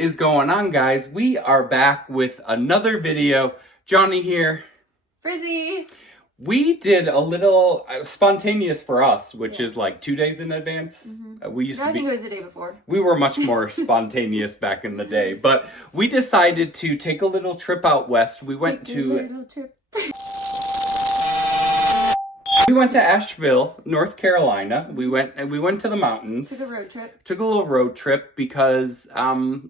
is going on, guys? We are back with another video. Johnny here. Frizzy. We did a little spontaneous for us, which is like 2 days in advance. We used to be, I think it was the day before. We were much more spontaneous back in the day, but we decided to take a little trip out west. We went to Asheville, North Carolina. We went to the mountains. Took a road trip. Took a little road trip because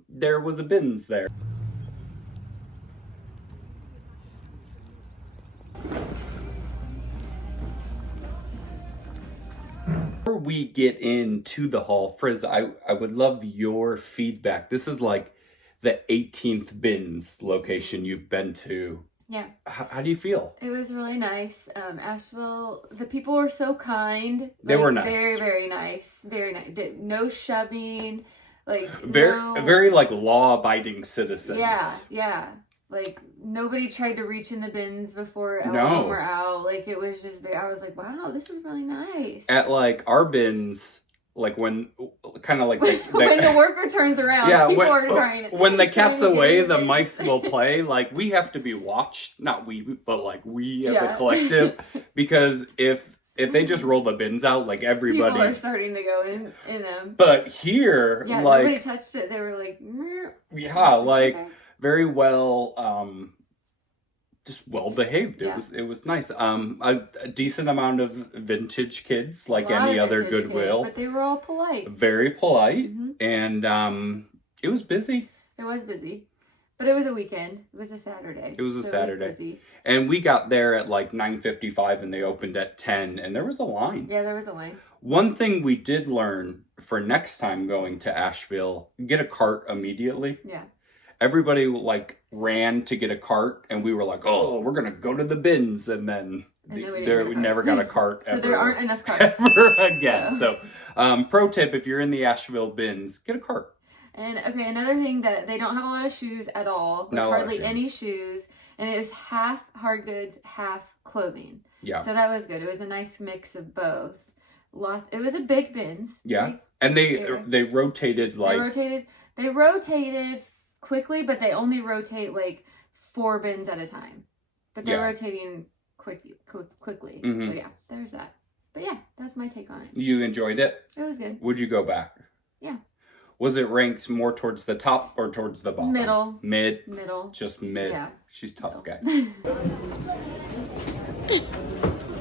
there was a bins there. Before we get into the haul, Frizz, I would love your feedback. This is like the 18th bins location you've been to. Yeah. How do you feel? It was really nice. Asheville, the people were so kind. They were nice. Very, very nice. Very nice. No shoving. Very like law-abiding citizens. Yeah. Like, nobody tried to reach in the bins before all of them were out. Like, it was just, I was like, wow, this is really nice. At, like, our bins, like, when, kind of like... when the worker turns around, people are trying to... When the cat's away, the mice will play. Like, we have to be watched. Not we, but, like, we as a collective. Because if they just roll the bins out, like, everybody... People are starting to go in them. But here, yeah, like... nobody touched it. They were like... Meh. Yeah, like... Okay. Very well, just well behaved. It was nice. A decent amount of vintage kids, like any other Goodwill. Kids, but they were all polite. Very polite, and it was busy. It was busy, but it was a weekend. It was a Saturday. It was a Saturday, it was busy. And we got there at like 9:55, and they opened at 10, and there was a line. Yeah, there was a line. One thing we did learn for next time going to Asheville: get a cart immediately. Yeah. Everybody like ran to get a cart, and we were like, "Oh, we're gonna go to the bins," and then we never got a cart ever. So there aren't enough carts ever again. So, pro tip: if you're in the Asheville bins, get a cart. And okay, another thing that they don't have a lot of shoes at all, like hardly any shoes, and it was half hard goods, half clothing. Yeah. So that was good. It was a nice mix of both. It was a big bins. Yeah, right? And they rotated like they rotated quickly, but they only rotate like 4 bins at a time. But they're rotating quickly. So yeah, there's that. But yeah, that's my take on it. You enjoyed it? It was good. Would you go back? Yeah. Was it ranked more towards the top or towards the bottom? Middle. Middle. Just mid. Yeah. She's tough, guys.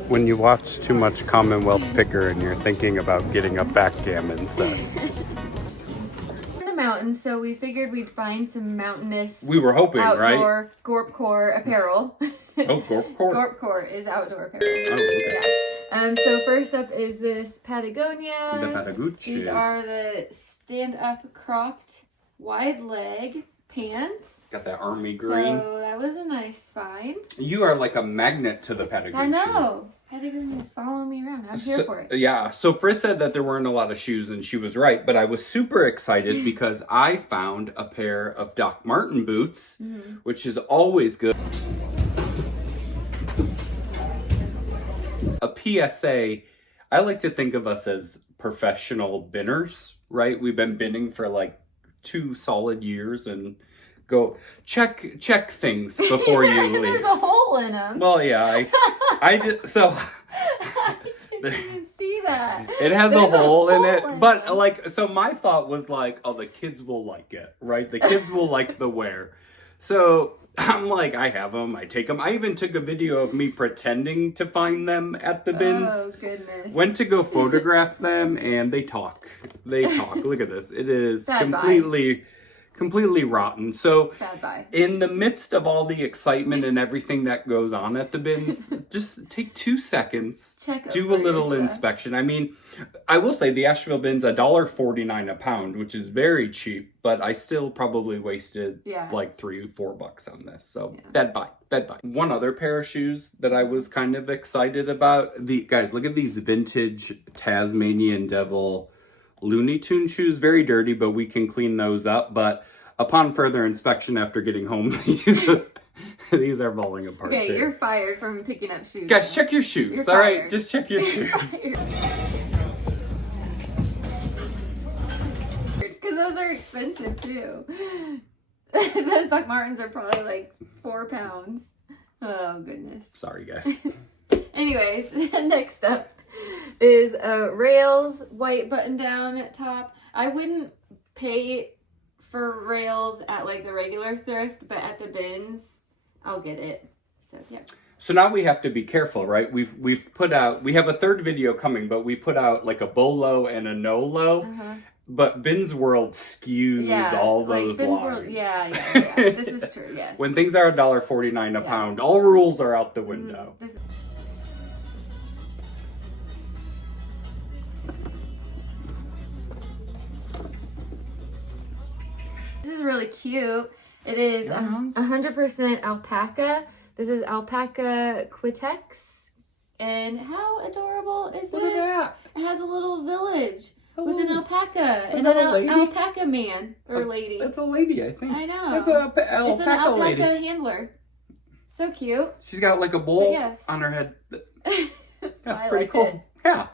When you watch too much Commonwealth Picker and you're thinking about getting a backgammon set. Mountains, so we figured we'd find some mountainous. We were hoping, outdoor Gorpcore apparel. Oh, Gorpcore. Gorpcore is outdoor apparel. Oh, okay. Yeah. So first up is this Patagonia. The Patagucci. These are the stand-up cropped wide leg pants. Got that army green. So that was a nice find. You are like a magnet to the Patagonia. I know. Patagonia is following me around. I'm here for it. Yeah. So Frizz said that there weren't a lot of shoes, and she was right. But I was super excited because I found a pair of Doc Marten boots, which is always good. A PSA, I like to think of us as professional binners, right? We've been binning for like 2 solid years and go check things before you leave. There's a hole in them. Well, yeah, I just, so I didn't even see that. It has a hole in it, but like, so my thought was like, oh, the kids will like it, right? The kids will like the wear. So I'm like, I have them, I take them. I even took a video of me pretending to find them at the bins. Oh, goodness. Went to go photograph them, and they talk. Look at this. It is completely rotten. So in the midst of all the excitement and everything that goes on at the bins, just take 2 seconds, do a little inspection. I mean, I will say the Asheville bins, $1.49 a pound, which is very cheap, but I still probably wasted like $3-4 on this. So bad buy. One other pair of shoes that I was kind of excited about. Guys, look at these vintage Tasmanian Devil Looney Tune shoes. Very dirty, but we can clean those up. But upon further inspection after getting home, these are falling apart. Okay, you're fired from picking up shoes. Guys, check your shoes. All right, just check your shoes. Because those are expensive too. Those Doc Martens are probably like 4 pounds. Oh goodness. Sorry guys. Anyways, next up is a Rails white button down top. I wouldn't pay for Rails at like the regular thrift, but at the bins, I'll get it. So yeah. So now we have to be careful, right? We've put out, we have a third video coming, but we put out like a BOLO and a NOLO. But Bins World skews all those lines. World, yeah. This is true, yes. When things are $1.49 a pound, all rules are out the window. This is really cute. It is 100% alpaca. This is Alpaca Quitex. And how adorable is this? Look at that. It has a little village. With an alpaca and an alpaca man or lady. That's a lady, I think. I know. That's an alpaca it's an alpaca lady. handler. So cute. She's got like a bowl on her head. That's pretty cool. It. Yeah.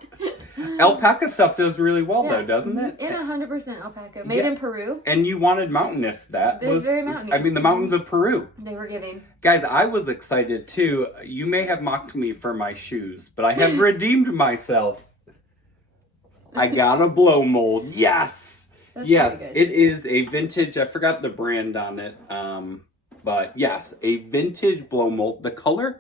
Alpaca stuff does really well though, doesn't it? And 100% alpaca. Made in Peru. And you wanted mountainous. That was very mountainous. I mean, the mountains of Peru. They were giving. Guys, I was excited too. You may have mocked me for my shoes, but I have redeemed myself. I got a blow mold. Yes. That's yes. It is a vintage. I forgot the brand on it. But yes, a vintage blow mold. The color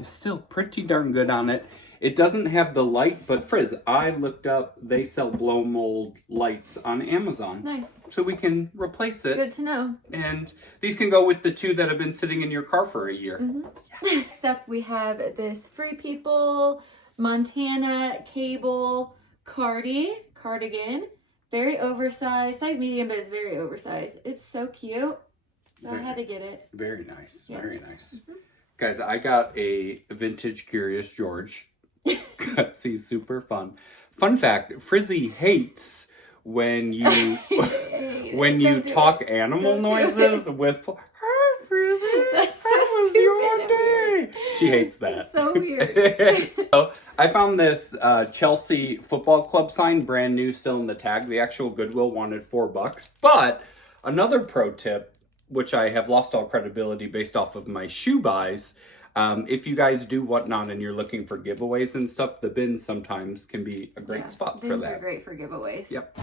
is still pretty darn good on it. It doesn't have the light, but Frizz, I looked up, they sell blow mold lights on Amazon. Nice. So we can replace it. Good to know. And these can go with the 2 that have been sitting in your car for a year. Yes. Next up, we have this Free People Montana cable cardigan. Very oversized. Size medium, but it's very oversized. It's so cute. So I had to get it. Very nice. Yes. Very nice. Guys, I got a vintage Curious George. He's super fun. Fun fact, Frizzy hates when you when you talk animal noises with "Hi Frizzy, that's so how was your day?" She hates that. It's so weird. So I found this Chelsea Football Club sign, brand new, still in the tag. The actual Goodwill wanted $4, but another pro tip, which I have lost all credibility based off of my shoe buys. If you guys do whatnot and you're looking for giveaways and stuff, the bins sometimes can be a great spot for that. Bins are great for giveaways. Yep.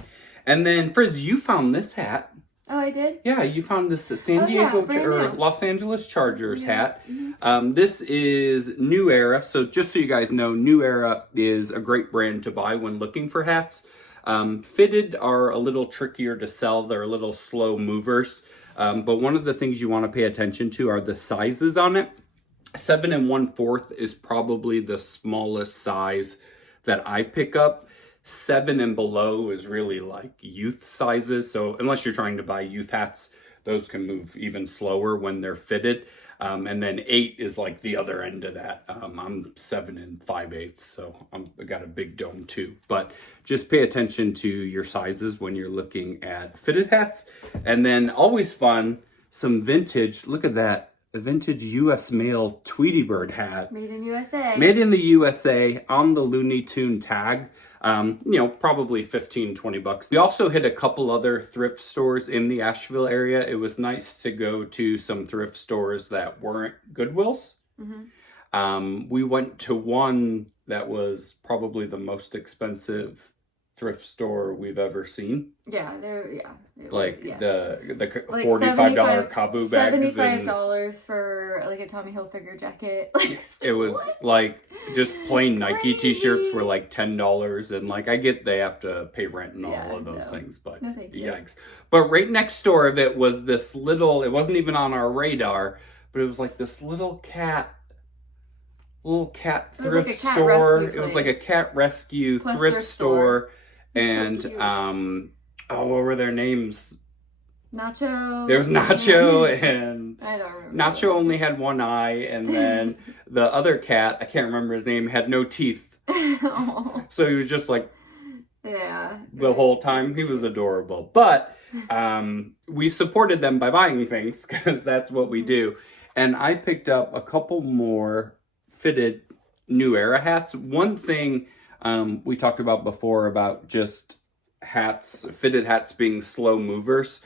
And then, Frizz, you found this hat. Oh, I did? Yeah, you found this San Diego or Los Angeles Chargers hat. This is New Era. So just so you guys know, New Era is a great brand to buy when looking for hats. Fitted are a little trickier to sell. They're a little slow movers. But one of the things you want to pay attention to are the sizes on it. 7 1/4 is probably the smallest size that I pick up. 7 and below is really like youth sizes. So unless you're trying to buy youth hats, those can move even slower when they're fitted. And then 8 is like the other end of that. I'm 7 5/8, so I got a big dome too. But just pay attention to your sizes when you're looking at fitted hats. And then always fun, some vintage. Look at that. A vintage U.S. Mail Tweety Bird hat. Made in USA. Made in the USA on the Looney Tune tag. Probably $15-20. We also hit a couple other thrift stores in the Asheville area. It was nice to go to some thrift stores that weren't Goodwills. We went to one that was probably the most expensive thrift store we've ever seen. Yeah, the $45 Kabu bags. $75 for like a Tommy Hilfiger jacket. It was like just plain Nike t-shirts were like $10, and like I get they have to pay rent and all of those things, but yikes. But right next door of it was this little, it wasn't even on our radar, but it was like this little cat thrift store. It was like a cat rescue thrift store. And what were their names? Nacho. There was Nacho, and I don't remember. Nacho only had one eye, and then the other cat, I can't remember his name, had no teeth. So he was just like the whole time. He was adorable. But we supported them by buying things because that's what we do. And I picked up a couple more fitted New Era hats. One thing we talked about before about just hats, fitted hats being slow movers.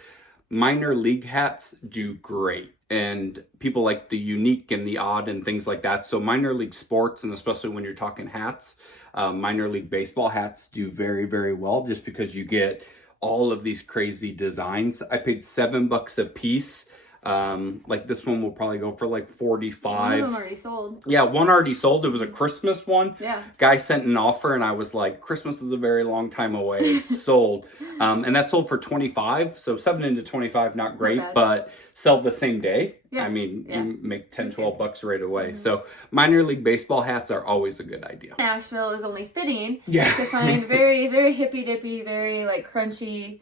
Minor league hats do great. And people like the unique and the odd and things like that. So minor league sports, and especially when you're talking hats, minor league baseball hats do very, very well just because you get all of these crazy designs. I paid $7 a piece. Like this one will probably go for like 45. One of them already sold. Yeah, one already sold. It was a Christmas one. Yeah. Guy sent an offer and I was like, Christmas is a very long time away. Sold. And that sold for 25. So 7 into 25, not great, but sell the same day. Yeah. I mean, you make 10, 12 bucks right away. Mm-hmm. So minor league baseball hats are always a good idea. Asheville is only fitting to find very, very hippy dippy, very like crunchy,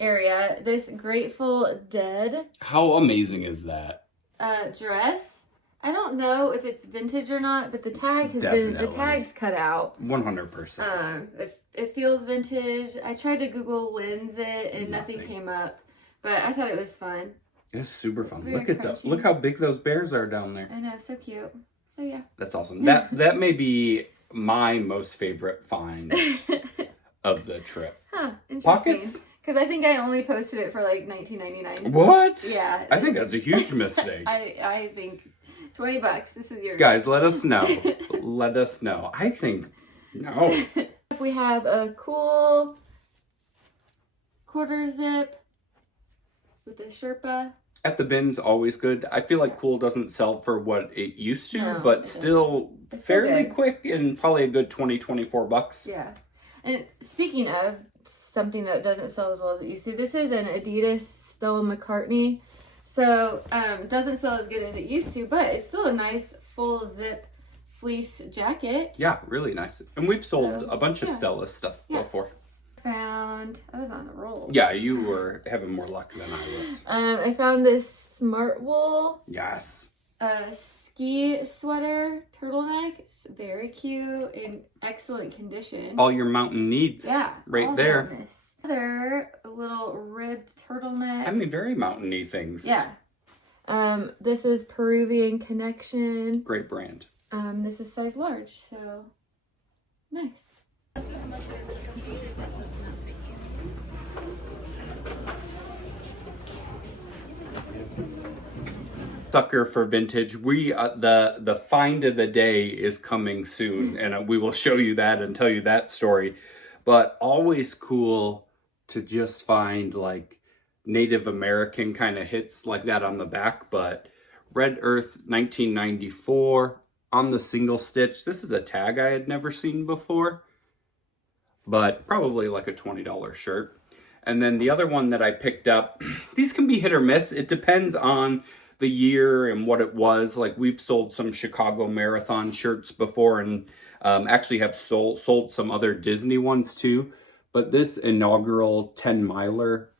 area. This Grateful Dead. How amazing is that? Dress. I don't know if it's vintage or not, but the tag has been, the tag's cut out. 100%. It feels vintage. I tried to Google lens it and nothing came up, but I thought it was fun. It's super fun. Look how big those bears are down there. I know, so cute. So yeah. That's awesome. That may be my most favorite find of the trip. Huh, interesting. Pockets? Because I think I only posted it for like $19.99. What? Yeah. I think that's a huge mistake. I think $20. This is yours. Guys, let us know. Let us know. I think no. We have a cool quarter zip with a Sherpa. At the bins, always good. I feel like Cool doesn't sell for what it used to, but still fairly quick and probably a good $20-24. Yeah. And speaking of something that doesn't sell as well as it used to, this is an Adidas Stella McCartney. So doesn't sell as good as it used to, but it's still a nice full zip fleece jacket. Yeah, really nice. And we've sold a bunch of Stella stuff before. I was on a roll. Yeah, you were having more luck than I was. I found this Smart Wool. Yes. Ski sweater turtleneck. It's very cute, in excellent condition. All your mountain needs. Yeah. Right there. Another little ribbed turtleneck. I mean, very mountainy things. Yeah. This is Peruvian Connection. Great brand. This is size large, so nice. Sucker for vintage. We the find of the day is coming soon, and we will show you that and tell you that story. But always cool to just find like Native American kind of hits like that on the back. But Red Earth 1994 on the single stitch. This is a tag I had never seen before, but probably like a $20 shirt. And then the other one that I picked up, these can be hit or miss. It depends on the year and what it was. Like we've sold some Chicago Marathon shirts before, and actually have sold some other Disney ones too. But this inaugural 10-miler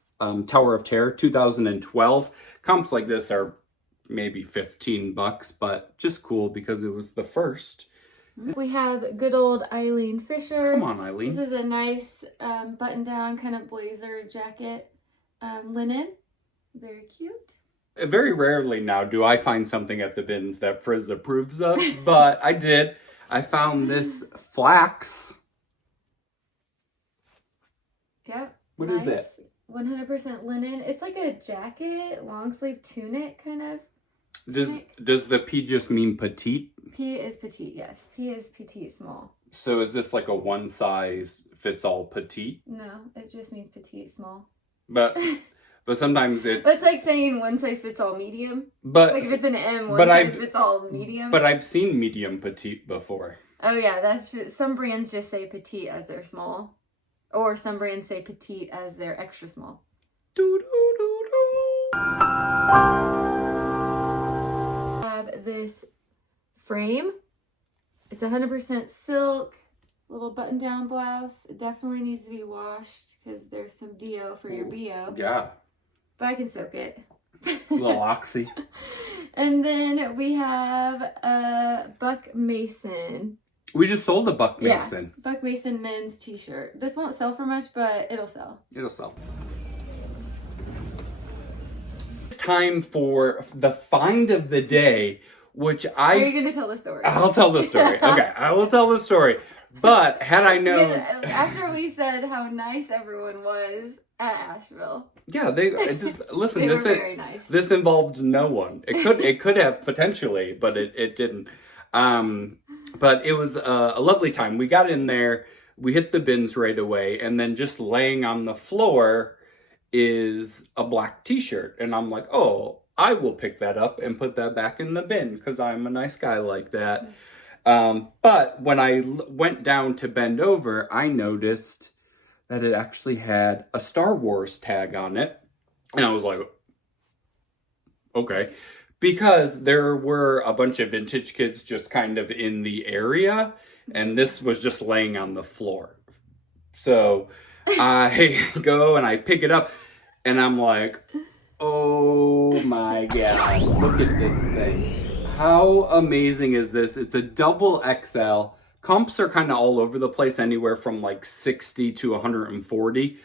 Tower of Terror 2012, comps like this are maybe $15, but just cool because it was the first. We have good old Eileen Fisher. Come on, Eileen. This is a nice button-down kind of blazer jacket, linen. Very cute. Very rarely now do I find something at the bins that Frizz approves of, but I did. I found this flax. Yep. What is that? 100% linen. It's like a jacket, long sleeve tunic kind of. Does the P just mean petite? P is petite, yes. P is petite, small. So is this like a one size fits all petite? No, it just means petite, small. But sometimes it's... But it's like saying one size fits all medium. But like if it's an M, one size fits all medium. But I've seen medium petite before. Oh yeah, that's just... Some brands just say petite as they're small. Or some brands say petite as they're extra small. Have this frame. It's 100% silk. Little button-down blouse. It definitely needs to be washed because there's some DO for your BO. Yeah. But I can soak it. A little oxy. And then we have a Buck Mason. We just sold a Buck Mason. Yeah, Buck Mason men's t-shirt. This won't sell for much, but it'll sell. It'll sell. It's time for the find of the day, which Are you going to tell the story? I'll tell the story. Okay, I will tell the story. But had I known... After we said how nice everyone was at Asheville. Yeah, listen, they were very nice. This involved no one. It could have potentially, but it didn't. But it was a lovely time. We got in there, we hit the bins right away, and then just laying on the floor is a black t-shirt. And I'm like, oh, I will pick that up and put that back in the bin because I'm a nice guy like that. But when I went down to bend over, I noticed that it actually had a Star Wars tag on it. And I was like, okay. Because there were a bunch of vintage kids just kind of in the area. And this was just laying on the floor. So I go and I pick it up. And I'm like, oh my God, look at this thing. How amazing is this? It's a double XL. Comps are kind of all over the place, anywhere from like 60 to 140.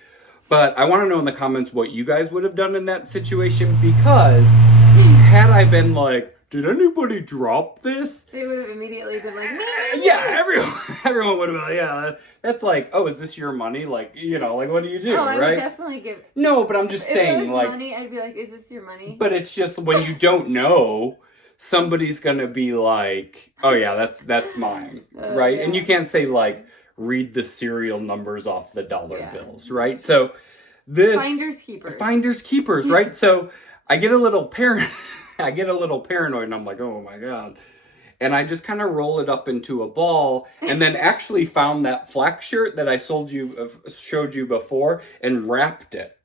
But I want to know in the comments what you guys would have done in that situation, because had I been like, did anybody drop this? They would have immediately been like, me. Yeah, everyone would have been like, yeah, that's like, oh, is this your money? Like, like, what do you do, right? I would definitely give. No, but I'm just saying, if it was like, money, I'd be like, is this your money? But it's just when you don't know, somebody's gonna be like, oh yeah, that's mine, right? Yeah. And you can't say like, read the serial numbers off the dollar bills, right? So this finders keepers, right? So I get a little paranoid and I'm like, oh my God. And I just kind of roll it up into a ball, and then actually found that flak shirt that I showed you before and wrapped it.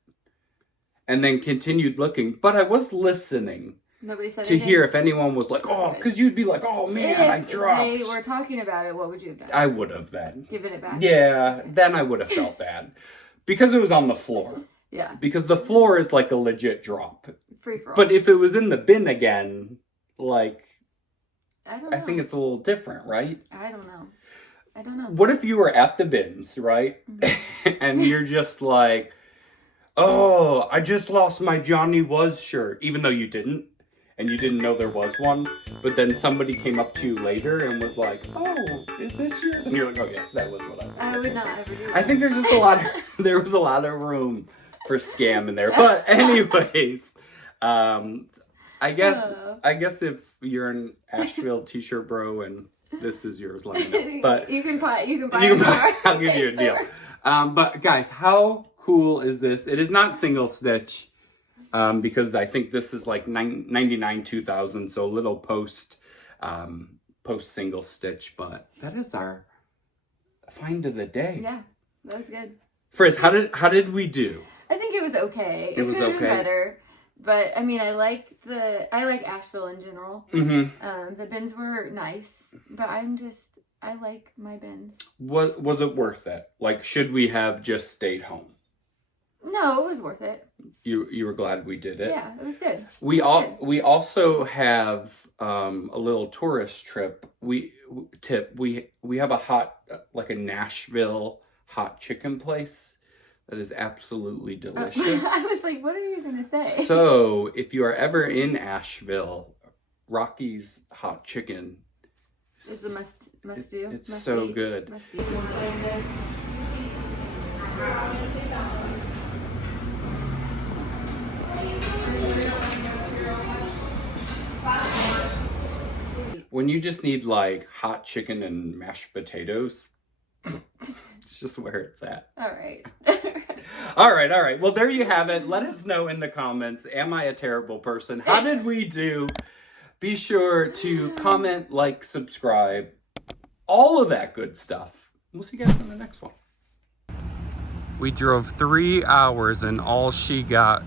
And then continued looking, but I was listening. Nobody said to hear if anyone was like, oh, because you'd be like, oh man, I dropped. If they were talking about it, what would you have done? I would have then. Given it back? Yeah, then I would have felt bad. Because it was on the floor. Yeah. Because the floor is like a legit drop. Free for all. But if it was in the bin again, like, I think it's a little different, right? I don't know. What if you were at the bins, right? Mm-hmm. And you're just like, oh, I just lost my Johnny Was shirt, even though you didn't. And you didn't know there was one, but then somebody came up to you later and was like, oh, is this yours? And you're like, oh yes, that was what I was. I would not ever do that. I think there's just there was a lot of room for scam in there. But anyways, I guess if you're an Asheville t-shirt bro and this is yours, let me know. But you can buy it. I'll give you a deal. But guys, how cool is this? It is not single stitch. Because I think this is like 99 2000, so a little post single stitch, but that is our find of the day. Yeah, that was good. Frizz, how did we do? I think it was okay. It was okay. Better, but I mean, I like Asheville in general. Mm-hmm. The bins were nice, but I like my bins. Was it worth it? Like, should we have just stayed home? No, it was worth it. You were glad we did it? Yeah, it was good. We also have a little tourist trip. We have a Nashville hot chicken place that is absolutely delicious. I was like, what are you gonna say? So if you are ever in Asheville, Rocky's hot chicken is the must do. It's so good. Must eat. When you just need like hot chicken and mashed potatoes, it's just where it's at. All right. All right. Well, there you have it. Let us know in the comments. Am I a terrible person? How did we do? Be sure to comment, like, subscribe, all of that good stuff. We'll see you guys in the next one. We drove 3 hours and all she got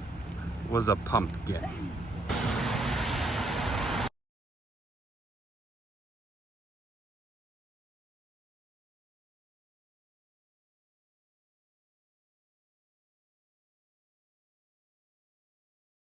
was a pumpkin.